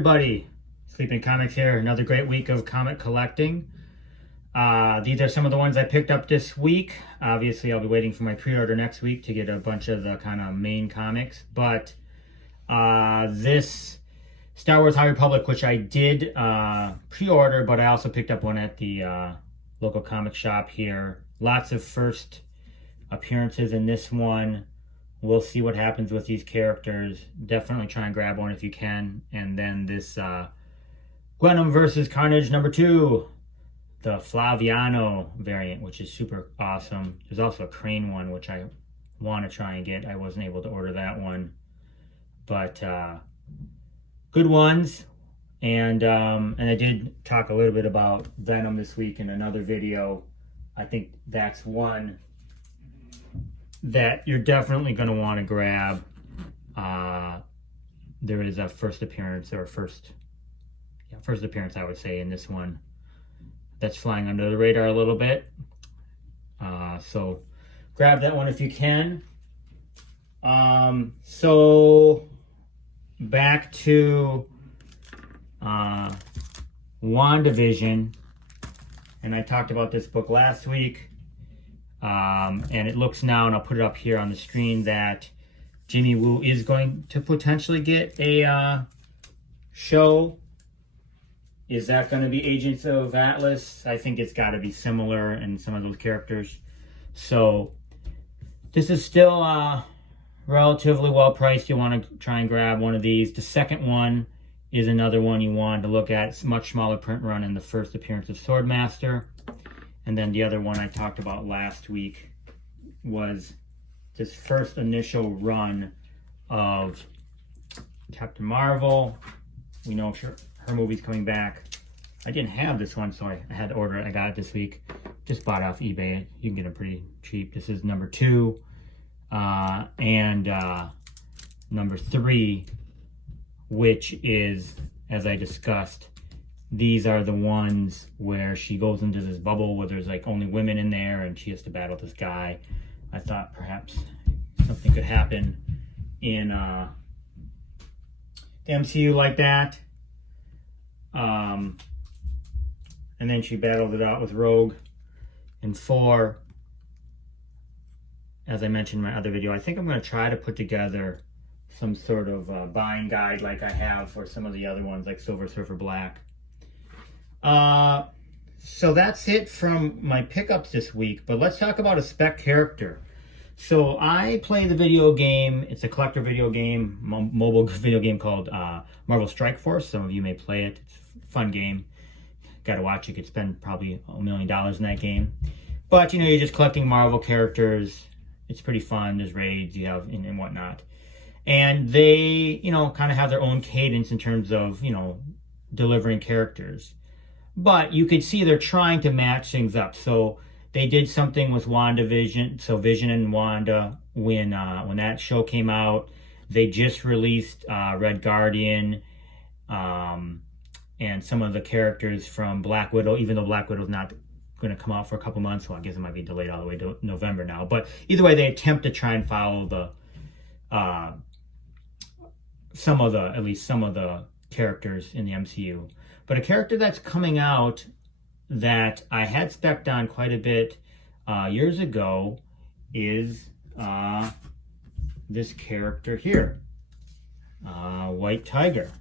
everybody, Sleeping Comics here. Another great week of comic collecting. These are some of the ones I picked up this week. Obviously, I'll be waiting for my pre-order next week to get a bunch of the kind of main comics. But this Star Wars High Republic, which I did pre-order, but I also picked up one at the local comic shop here. Lots of first appearances in this one. We'll see what happens with these characters. Definitely try and grab one if you can. And then this Gwenom versus Carnage #2. The Flaviano variant, which is super awesome. There's also a Crane one, which I want to try and get. I wasn't able to order that one. But good ones. And I did talk a little bit about Venom this week in another video. I think that's one that you're definitely going to want to grab. There is a first appearance, or first appearance, I would say, in this one that's flying under the radar a little bit. So grab that one if you can. So back to WandaVision, and I talked about this book last week. And it looks now, and I'll put it up here on the screen, that Jimmy Woo is going to potentially get a show. Is that going to be Agents of Atlas? I think it's got to be similar in some of those characters. So this is still relatively well priced. You want to try and grab one of these. The second one is another one you want to look at. It's a much smaller print run in the first appearance of Swordmaster. And then the other one I talked about last week was this first initial run of Captain Marvel. We know her movie's coming back. I didn't have this one, so I had to order it. I got it this week. Just bought it off eBay. You can get it pretty cheap. This is #2 and #3, which is, as I discussed, these are the ones where she goes into this bubble where there's like only women in there and she has to battle this guy. I thought perhaps something could happen in the MCU like that. And then she battled it out with Rogue in 4. As I mentioned in my other video, I think I'm going to try to put together some sort of buying guide like I have for some of the other ones, like Silver Surfer Black. So that's it from my pickups this week, but let's talk about a Spec character. So I play the video game. It's a collector video game, mobile video game called Marvel Strike Force. Some of you may play it. It's a fun game. Got to watch it. You could spend probably $1 million in that game. But, you're just collecting Marvel characters. It's pretty fun. There's raids you have and whatnot. And they, kind of have their own cadence in terms of, delivering characters. But you could see they're trying to match things up. So they did something with WandaVision. So Vision and Wanda, when that show came out, they just released Red Guardian and some of the characters from Black Widow, even though Black Widow's not going to come out for a couple months. So I guess it might be delayed all the way to November now. But either way, they attempt to try and follow the at least some of the characters in the MCU. But a character that's coming out that I had spec'd on quite a bit years ago is this character here, White Tiger.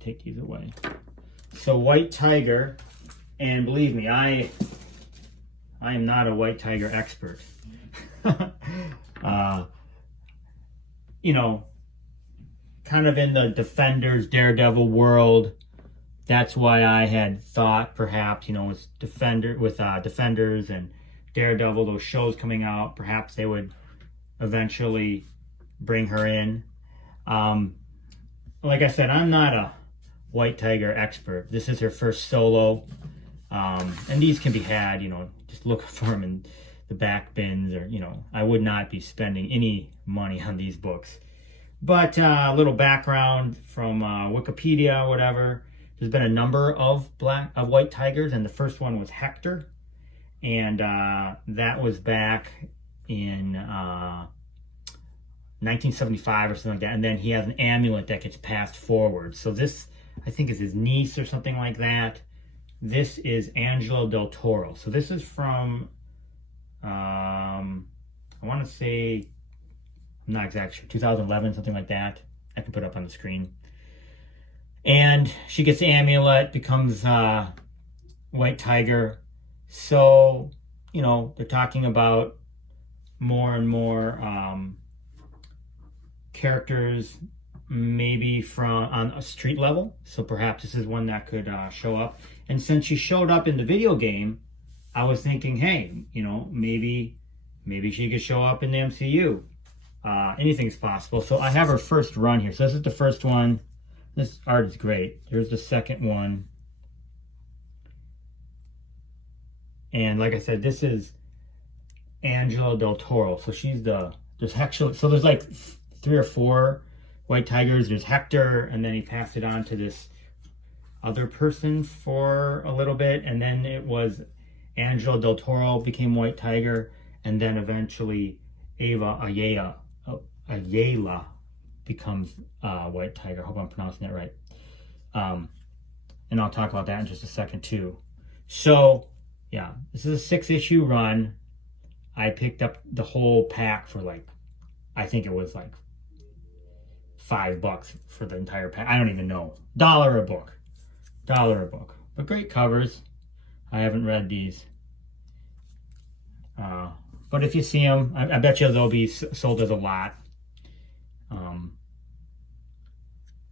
Take these away. So White Tiger, and believe me, I am not a White Tiger expert. Kind of in the Defenders, Daredevil world. That's why I had thought perhaps, with Defenders and Daredevil, those shows coming out, perhaps they would eventually bring her in. Like I said, I'm not a White Tiger expert. This is her first solo. And these can be had, just look for them in the back bins, or, I would not be spending any money on these books. But a little background from Wikipedia, whatever. There's been a number of White Tigers, and the first one was Hector, and that was back in 1975 or something like that. And then he has an amulet that gets passed forward. So this, I think, is his niece or something like that. This is Angelo Del Toro. So this is from, I want to say, I'm not exactly sure, 2011, something like that. I can put it up on the screen. And she gets the amulet, becomes White Tiger. So, you know, they're talking about more and more characters maybe from on a street level. So perhaps this is one that could show up. And since she showed up in the video game, I was thinking, hey, you know, maybe she could show up in the MCU. Anything's possible. So I have her first run here. So this is the first one. This art is great. Here's the second one. And like I said, this is Angelo Del Toro. So she's there's actually, so there's like 3 or 4 White Tigers. There's Hector, and then he passed it on to this other person for a little bit. And then it was Angelo Del Toro became White Tiger. And then eventually Ayala becomes White Tiger. I hope I'm pronouncing that right. And I'll talk about that in just a second too. So yeah, this is a 6-issue run. I picked up the whole pack for like, I think it was like $5 for the entire pack. I don't even know. $1 a book. $1 a book. But great covers. I haven't read these. But if you see them, I bet you they'll be sold as a lot.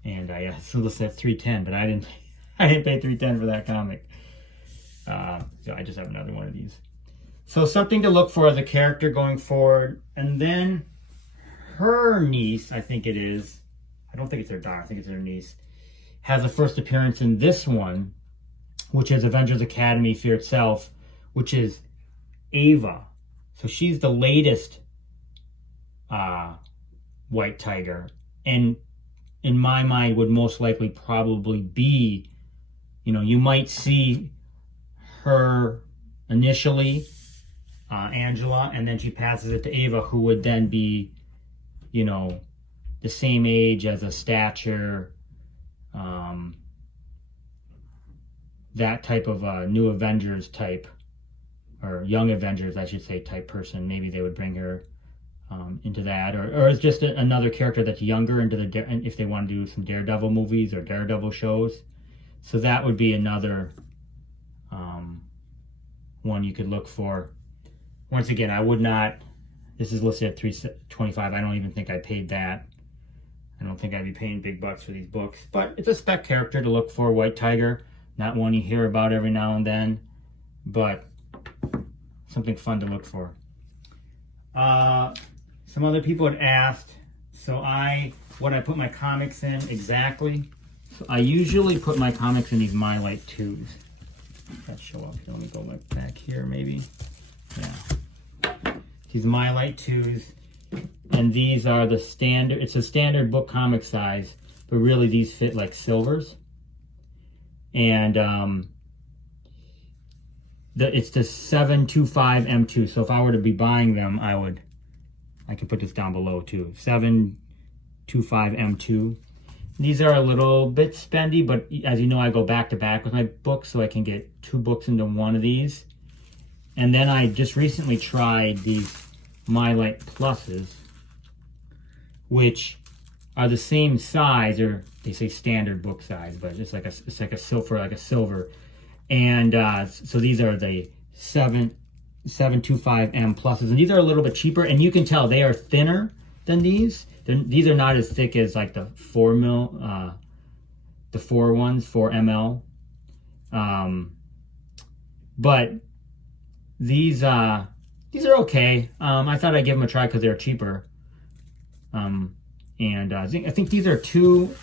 And I still listed at $3.10, but I didn't pay $3.10 for that comic. So I just have another one of these. So something to look for as a character going forward. And then her niece, I think it is, I don't think it's her daughter, I think it's her niece, has a first appearance in this one, which is Avengers Academy Fear Itself, which is Ava. So she's the latest White Tiger. And in my mind would most likely probably be, you know, you might see her initially, Angela, and then she passes it to Ava, who would then be, you know, the same age as a stature, that type of New Avengers type, or Young Avengers, I should say, type person. Maybe they would bring her into that, or it's just another character that's younger into and if they want to do some Daredevil movies or Daredevil shows. So that would be another one you could look for. Once again, I would not, this is listed at $3.25. I don't even think I paid that. I don't think I'd be paying big bucks for these books, but it's a Spec character to look for, White Tiger. Not one you hear about every now and then, but something fun to look for. Some other people had asked, what I put my comics in exactly. So I usually put my comics in these My Light 2s. That show up here. Let me go back here maybe. Yeah. These My Light 2s. And these are the standard, it's a standard book comic size, but really these fit like silvers. And it's the 725 M2. So if I were to be buying them, I can put this down below too. 725 M2. These are a little bit spendy, but as you know, I go back to back with my books, so I can get 2 books into one of these. And then I just recently tried these My Light Pluses, which are the same size, or they say standard book size, but it's like a silver. And so these are the 725 M Pluses, and these are a little bit cheaper, and you can tell they are thinner than these. These are not as thick as like the 4 mil, the 4 ones, 4 ml. But these are okay. I thought I'd give them a try because they're cheaper. And I think these are 2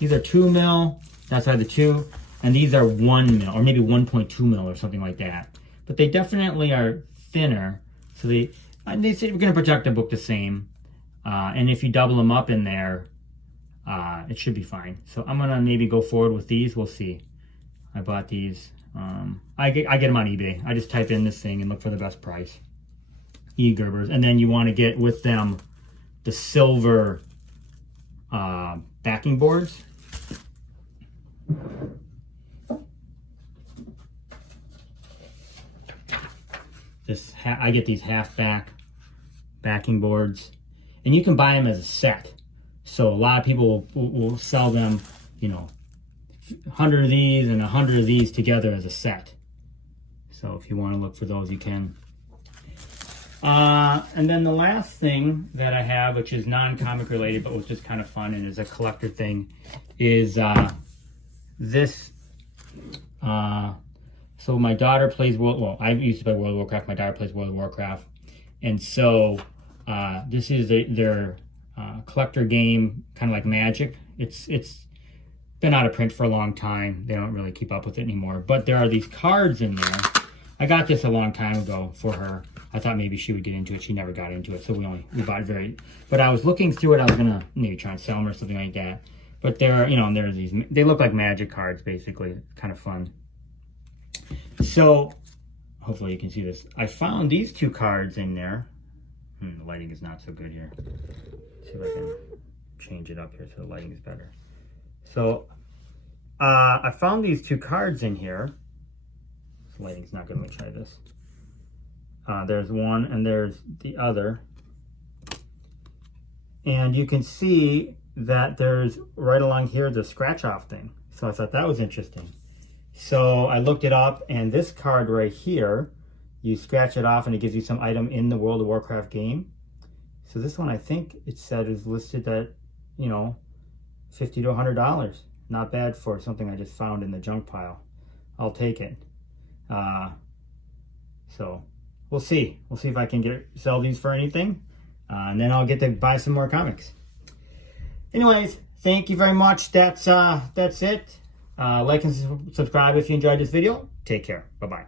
mil. That's either 2, and these are 1 mil, or maybe 1.2 mil or something like that. But they definitely are thinner. So they say we're going to project the book the same. And if you double them up in there, it should be fine. So I'm going to maybe go forward with these. We'll see. I bought these. I get them on eBay. I just type in this thing and look for the best price. E-Gerbers. And then you want to get with them the silver backing boards. I get these half backing boards, and you can buy them as a set. So a lot of people will sell them, you know, 100 of these and 100 of these together as a set. So if you want to look for those, you can. And then the last thing that I have, which is non-comic related, but was just kind of fun and is a collector thing, is this. So my daughter plays I used to play World of Warcraft. My daughter plays World of Warcraft. And so this is their collector game, kind of like Magic. It's been out of print for a long time. They don't really keep up with it anymore. But there are these cards in there. I got this a long time ago for her. I thought maybe she would get into it. She never got into it. So we bought it but I was looking through it. I was going to maybe try and sell them or something like that. But there are, there's these, they look like Magic cards, basically. It's kind of fun. So, hopefully you can see this. I found these two cards in there. The lighting is not so good here. Let's see if I can change it up here so the lighting is better. So, I found these two cards in here. The lighting's not good. Let me try this. There's one and there's the other. And you can see that there's right along here the scratch off thing. So I thought that was interesting. So I looked it up, and this card right here, you scratch it off and it gives you some item in the World of Warcraft game. So this one, I think it said is listed at, $50 to $100. Not bad for something I just found in the junk pile. I'll take it. So we'll see. We'll see if I can sell these for anything. And then I'll get to buy some more comics. Anyways, thank you very much. That's it. Like and subscribe if you enjoyed this video. Take care. Bye-bye.